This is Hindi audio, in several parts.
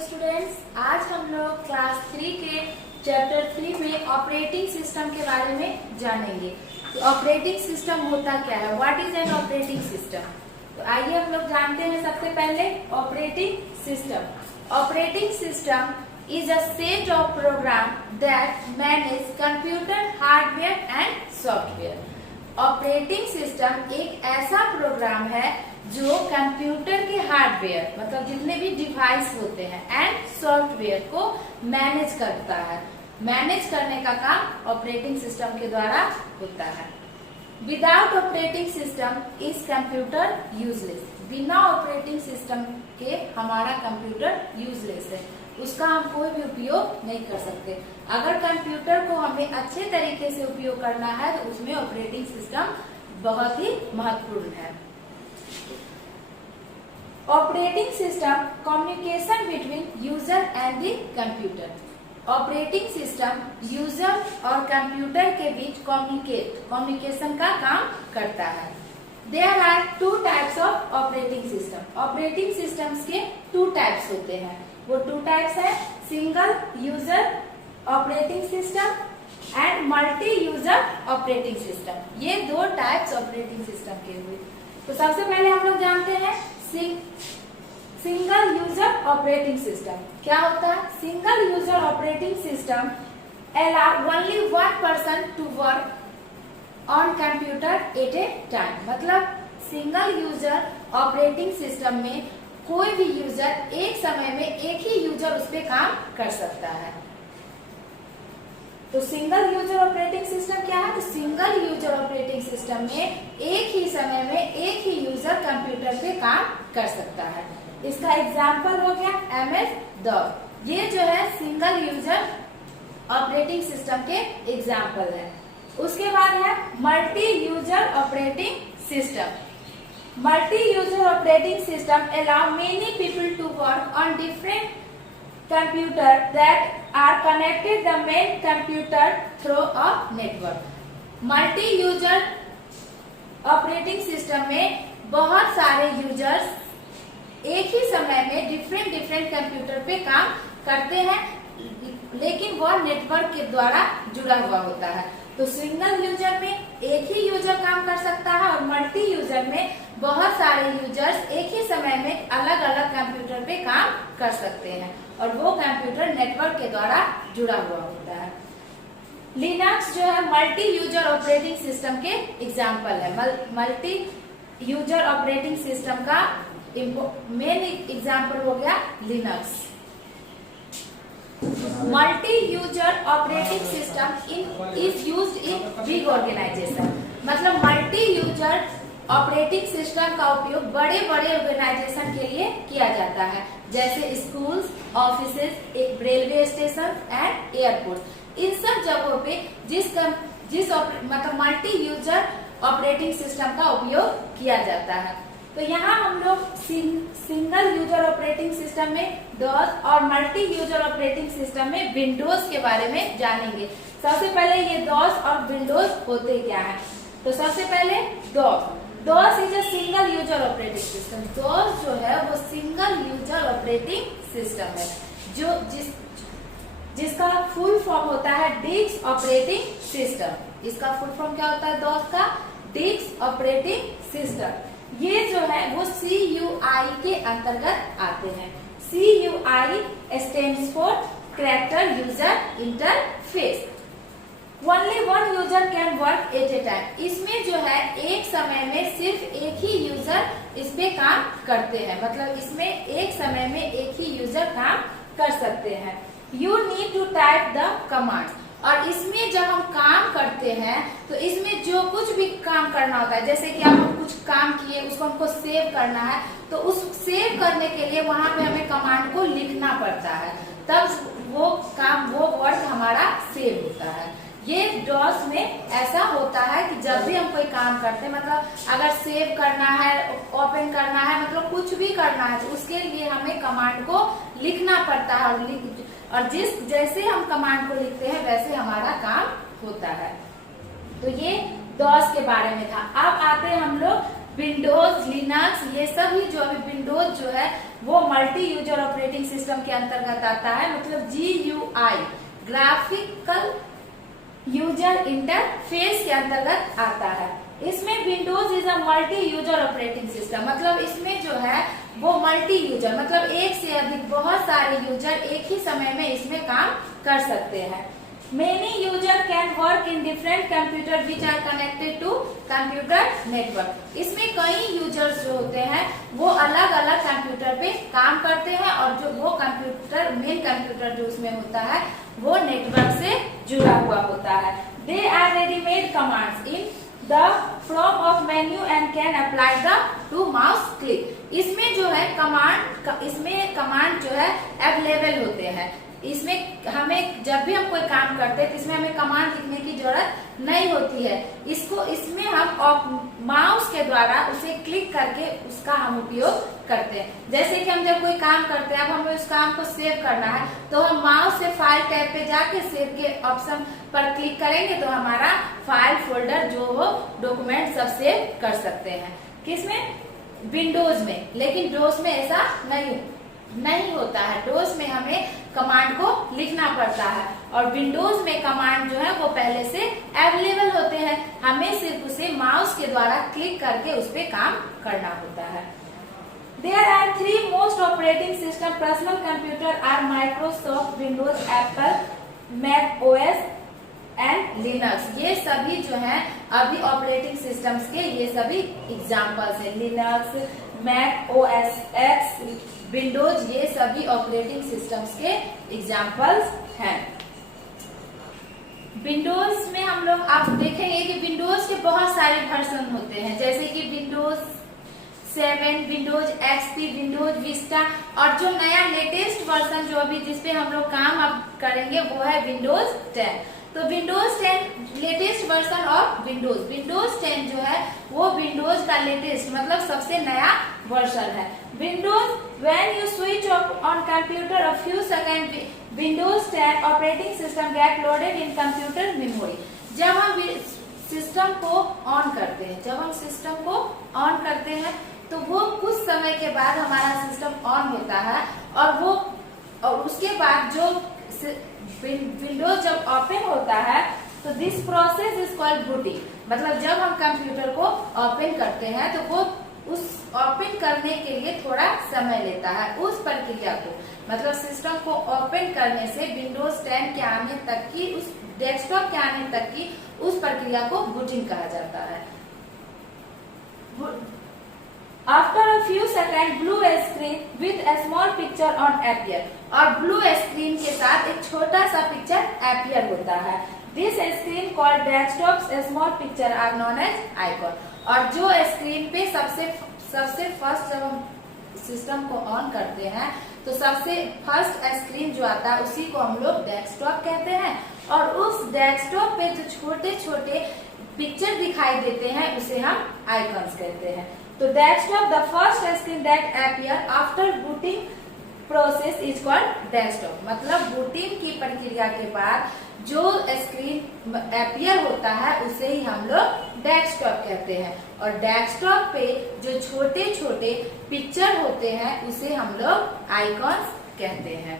स्टूडेंट्स, आज हम लोग क्लास 3 के चैप्टर 3 में ऑपरेटिंग सिस्टम के बारे में जानेंगे। तो ऑपरेटिंग सिस्टम होता क्या है, what is an operating system. तो आइए हम लोग जानते हैं सबसे पहले operating system. Operating system is a set of program that manage computer hardware and software. Operating system एक ऐसा प्रोग्राम है जो कंप्यूटर के हार्डवेयर मतलब जितने भी डिवाइस होते हैं एंड सॉफ्टवेयर को मैनेज करता है। मैनेज करने का काम ऑपरेटिंग सिस्टम के द्वारा होता है। Without operating system is computer useless. बिना ऑपरेटिंग सिस्टम के हमारा कंप्यूटर यूजलेस है, उसका हम कोई भी उपयोग नहीं कर सकते। अगर कंप्यूटर को हमें अच्छे तरीके से उपयोग करना है तो उसमें ऑपरेटिंग सिस्टम बहुत ही महत्वपूर्ण है। Operating system communication between user and the computer. Operating system user और कंप्यूटर के बीच कम्युनिकेशन का काम करता है। There are two types of operating system. Operating systems के टू टाइप्स होते हैं। वो टू टाइप्स है single user operating system and multi user operating system. ये दो टाइप्स ऑपरेटिंग सिस्टम के हुए। तो सबसे पहले हम लोग जानते हैं सिंगल यूजर ऑपरेटिंग सिस्टम क्या होता है। Single user operating system allow only one person to work on computer at a time। मतलब सिंगल यूजर ऑपरेटिंग सिस्टम में कोई भी यूजर एक समय में एक ही यूजर उस पर काम कर सकता है। तो सिंगल यूजर ऑपरेटिंग सिस्टम क्या है। तो सिंगल यूजर ऑपरेटिंग सिस्टम में एक ही समय में एक ही यूजर कंप्यूटर पे काम कर सकता है। इसका एग्जाम्पल हो गया MS-DOS। ये जो है सिंगल यूजर ऑपरेटिंग सिस्टम के एग्जाम्पल है। उसके बाद है multi user operating system. Multi user operating system allow many people to work on different computer that are connected the main computer through a network। Multi user operating system में बहुत सारे यूजर्स एक ही समय में डिफरेंट कंप्यूटर पे काम करते हैं, लेकिन वह नेटवर्क के द्वारा जुड़ा हुआ होता है। तो सिंगल यूजर में एक ही यूजर काम कर सकता है और मल्टी यूजर में बहुत सारे यूजर्स एक ही समय में अलग अलग कंप्यूटर पे काम कर सकते हैं और वो कंप्यूटर नेटवर्क के द्वारा जुड़ा हुआ होता है। लिनक्स जो है मल्टी यूजर ऑपरेटिंग सिस्टम के एग्जाम्पल है। मल्टी यूजर ऑपरेटिंग सिस्टम का मेन एग्जाम्पल हो गया Linux. Multi user operating system is used in big organization. मतलब मल्टी यूजर ऑपरेटिंग सिस्टम का उपयोग बड़े ऑर्गेनाइजेशन के लिए किया जाता है, जैसे schools, offices, railway station and airport. इन सब जगहों पे मतलब मल्टी यूजर ऑपरेटिंग सिस्टम का उपयोग किया जाता है। तो यहाँ हम लोग सिंगल यूजर ऑपरेटिंग सिस्टम में डॉस और मल्टी यूजर ऑपरेटिंग सिस्टम में विंडोज के बारे में जानेंगे। सबसे पहले ये डॉस और विंडोज होते क्या है। तो सबसे पहले DOS is a single user operating system. DOS जो है वो सिंगल यूजर ऑपरेटिंग सिस्टम है जिसका फुल फॉर्म होता है डिस्क ऑपरेटिंग सिस्टम। इसका फुल फॉर्म क्या होता है डॉस का, डिस्क ऑपरेटिंग सिस्टम। ये जो है वो CUI के अंतर्गत आते हैं। CUI stands for character user interface. Only one user can work at A time. इसमें जो है एक समय में सिर्फ एक ही यूजर इस पे काम करते हैं। मतलब इसमें एक समय में एक ही यूजर काम कर सकते हैं। You need to type the command. और इसमें जब हम काम करते हैं तो इसमें जो कुछ भी काम करना होता है, जैसे कि आप कुछ काम किए उसको हमको सेव करना है, तो उस सेव करने के लिए वहां पे हमें कमांड को लिखना पड़ता है, तब वो वर्क हमारा सेव होता है। ये डॉस में ऐसा होता है कि जब भी हम कोई काम करते हैं, मतलब अगर सेव करना है, ओपन करना है, मतलब कुछ भी करना है, तो उसके लिए हमें कमांड को लिखना पड़ता है और जैसे हम कमांड को लिखते हैं वैसे हमारा काम होता है। तो ये डॉस के बारे में था। अब आते हैं हम लोग विंडोज, लिनक्स, ये सभी जो अभी विंडोज जो है वो multi user operating operating system के अंतर्गत आता है, मतलब GUI ग्राफिकल यूजर इंटरफेस के अंतर्गत आता है। इसमें Windows is a multi user operating system, मतलब इसमें जो है वो मल्टी यूजर, मतलब एक से अधिक बहुत सारे यूजर एक ही समय में इसमें काम कर सकते हैं। Many users can work in different computers which are connected to computer network. इसमें कई यूजर्स जो होते हैं वो अलग अलग कंप्यूटर पे काम करते हैं और जो वो कंप्यूटर मेन कंप्यूटर जो उसमें होता है वो नेटवर्क से जुड़ा हुआ होता है। They are ready-made commands in the form of menu and can apply the to mouse click. इसमें जो है कमांड जो है अवेलेबल होते हैं। इसमें हमें जब भी हम कोई काम करते हैं तो इसमें हमें कमांड लिखने की जरूरत नहीं होती है। इसमें हम माउस के द्वारा उसे क्लिक करके उसका हम उपयोग करते हैं। जैसे कि हम जब कोई काम करते हैं, अब हमें उस काम को सेव करना है तो हम माउस से फाइल टैब पे जाके सेव के ऑप्शन पर क्लिक करेंगे तो हमारा फाइल फोल्डर जो हो डॉक्यूमेंट सब सेव कर सकते हैं। किसमें? विंडोज में। लेकिन डोस में ऐसा नहीं होता है। डोस में हमें कमांड को लिखना पड़ता है और विंडोज में कमांड जो है वो पहले से अवेलेबल होते हैं, हमें सिर्फ उसे माउस के द्वारा क्लिक करके उस पे काम करना होता है। There are three most operating system personal computer are Microsoft Windows, Apple, Mac OS and Linux। ये सभी जो हैं अभी ऑपरेटिंग सिस्टम्स के ये सभी एग्जाम्पल्स हैं। Linux, Mac OS X, Windows, ये सभी ऑपरेटिंग सिस्टम्स के एग्जाम्पल्स हैं। विंडोज में हम लोग आप देखेंगे कि विंडोज के बहुत सारे वर्जन होते हैं, जैसे कि Windows 7, Windows XP, Windows Vista और जो नया लेटेस्ट वर्जन जो अभी जिसपे हम लोग काम अब करेंगे वो है विंडोज 10। तो Windows 10 latest version of Windows 10 जो है वो विंडोज का लेटेस्ट मतलब सबसे नया वर्जन है। Windows when you switch on computer a few second Windows 10 operating system get loaded in computer memory. जब हम सिस्टम को ऑन करते हैं तो वो कुछ समय के बाद हमारा सिस्टम ऑन होता है और उसके बाद जो विंडोज जब ओपन होता है तो this process is called booting. मतलब जब हम कंप्यूटर को ओपन करते हैं तो वो उस ओपन करने के लिए थोड़ा समय लेता है। उस प्रक्रिया को मतलब सिस्टम को ओपन करने से विंडोज 10 के आने तक की उस डेस्कटॉप के आने तक की उस प्रक्रिया को बूटिंग कहा जाता है। After a few seconds, blue screen with a small picture on appear। और ब्लू स्क्रीन के साथ एक छोटा सा पिक्चर appear होता है। This screen called desktop's small picture are known as icon। और जो स्क्रीन पे सबसे फर्स्ट जब हम सिस्टम को ऑन करते हैं तो सबसे फर्स्ट स्क्रीन जो आता है उसी को हम लोग डेस्कटॉप कहते हैं और उस डेस्कटॉप पे जो छोटे छोटे पिक्चर दिखाई देते हैं उसे हम आइकॉन्स कहते हैं। तो desktop the first screen that appear after booting process is called desktop. मतलब बूटिंग की प्रक्रिया के बाद जो स्क्रीन अपीयर होता है उसे ही हम लोग डेस्कटॉप कहते हैं और डेस्कटॉप पे जो छोटे छोटे पिक्चर होते हैं उसे हम लोग आइकॉन्स कहते हैं।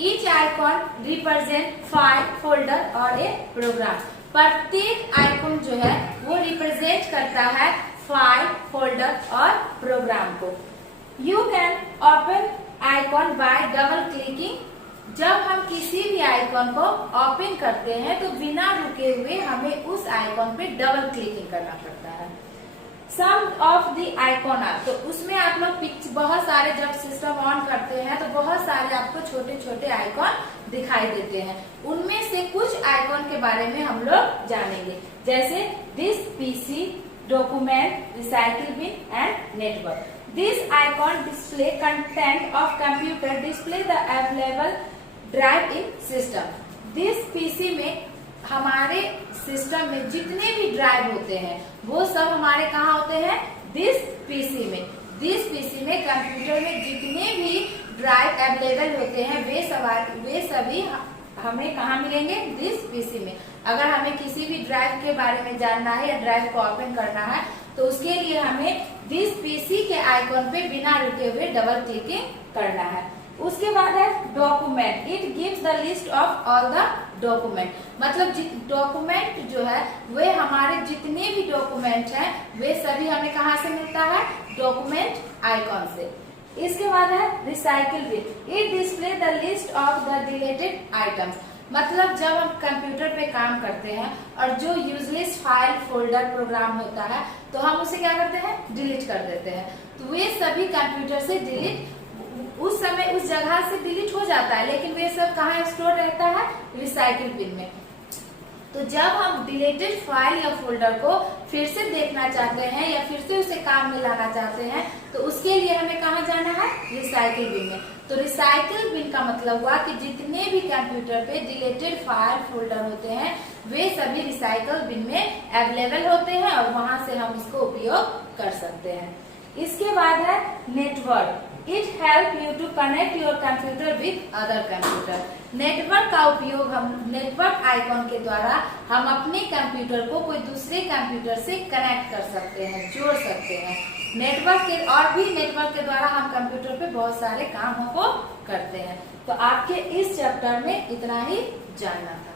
Each icon represent file, folder और ए प्रोग्राम। प्रत्येक आइकॉन जो है वो रिप्रेजेंट करता है फाइल, फोल्डर और प्रोग्राम को। You can open icon bye double clicking. जब हम किसी भी आइकॉन को ओपन करते हैं तो बिना रुके हुए हमें उस आइकॉन पे डबल क्लिकिंग करना पड़ता है। सम ऑफ द आइकॉन आर, तो उसमें आप लोग बहुत सारे जब सिस्टम ऑन करते हैं तो बहुत सारे आपको छोटे छोटे आइकॉन दिखाई देते हैं। उनमें से कुछ आइकॉन के बारे में हम लोग जानेंगे, जैसे this PC, document, recycle bin and network. This icon display content of computer, display the available drive in system. This PC में हमारे सिस्टम में जितने भी ड्राइव होते हैं वो सब हमारे कहाँ होते हैं? दिस पीसी में। दिस पीसी में कंप्यूटर में जितने भी ड्राइव अवेलेबल होते हैं वे सभी हमें कहाँ मिलेंगे? दिस पीसी में। अगर हमें किसी भी ड्राइव के बारे में जानना है या ड्राइव को ओपन करना है तो उसके लिए हमें दिस पीसी के आइकॉन पे बिना रुके हुए डबल क्लिकिंग करना है। उसके बाद है document, it gives the list of all the document, मतलब डॉक्यूमेंट जो है वे हमारे जितने भी डॉक्यूमेंट हैं वे सभी हमें कहाँ से मिलता है, डॉक्यूमेंट आइकॉन से। इसके बाद है recycle bin, it display the list of the deleted items, मतलब जब हम कंप्यूटर पे काम करते हैं और जो यूजलेस फाइल फोल्डर प्रोग्राम होता है तो हम उसे क्या करते हैं, डिलीट कर देते हैं। तो वे सभी कंप्यूटर से डिलीट उस समय उस जगह से डिलीट हो जाता है, लेकिन वे सब कहाँ स्टोर रहता है, रिसाइकिल बिन में। तो जब हम डिलीटेड फाइल या फोल्डर को फिर से देखना चाहते हैं या फिर से उसे काम में लाना चाहते हैं तो उसके लिए हमें कहाँ जाना है, रिसाइकिल बिन में। तो रिसाइकिल बिन का मतलब हुआ कि जितने भी कंप्यूटर पे डिलीटेड फाइल फोल्डर होते हैं वे सभी रिसाइकिल बिन में अवेलेबल होते हैं और वहां से हम इसको उपयोग कर सकते हैं। इसके बाद है network, it help you to connect your computer with other computer. Network का उपयोग हम नेटवर्क आइकॉन के द्वारा हम अपने कंप्यूटर को कोई दूसरे कंप्यूटर से कनेक्ट कर सकते हैं, जोड़ सकते हैं। नेटवर्क के और भी नेटवर्क के द्वारा हम कंप्यूटर पे बहुत सारे कामों को करते हैं। तो आपके इस चैप्टर में इतना ही जानना था।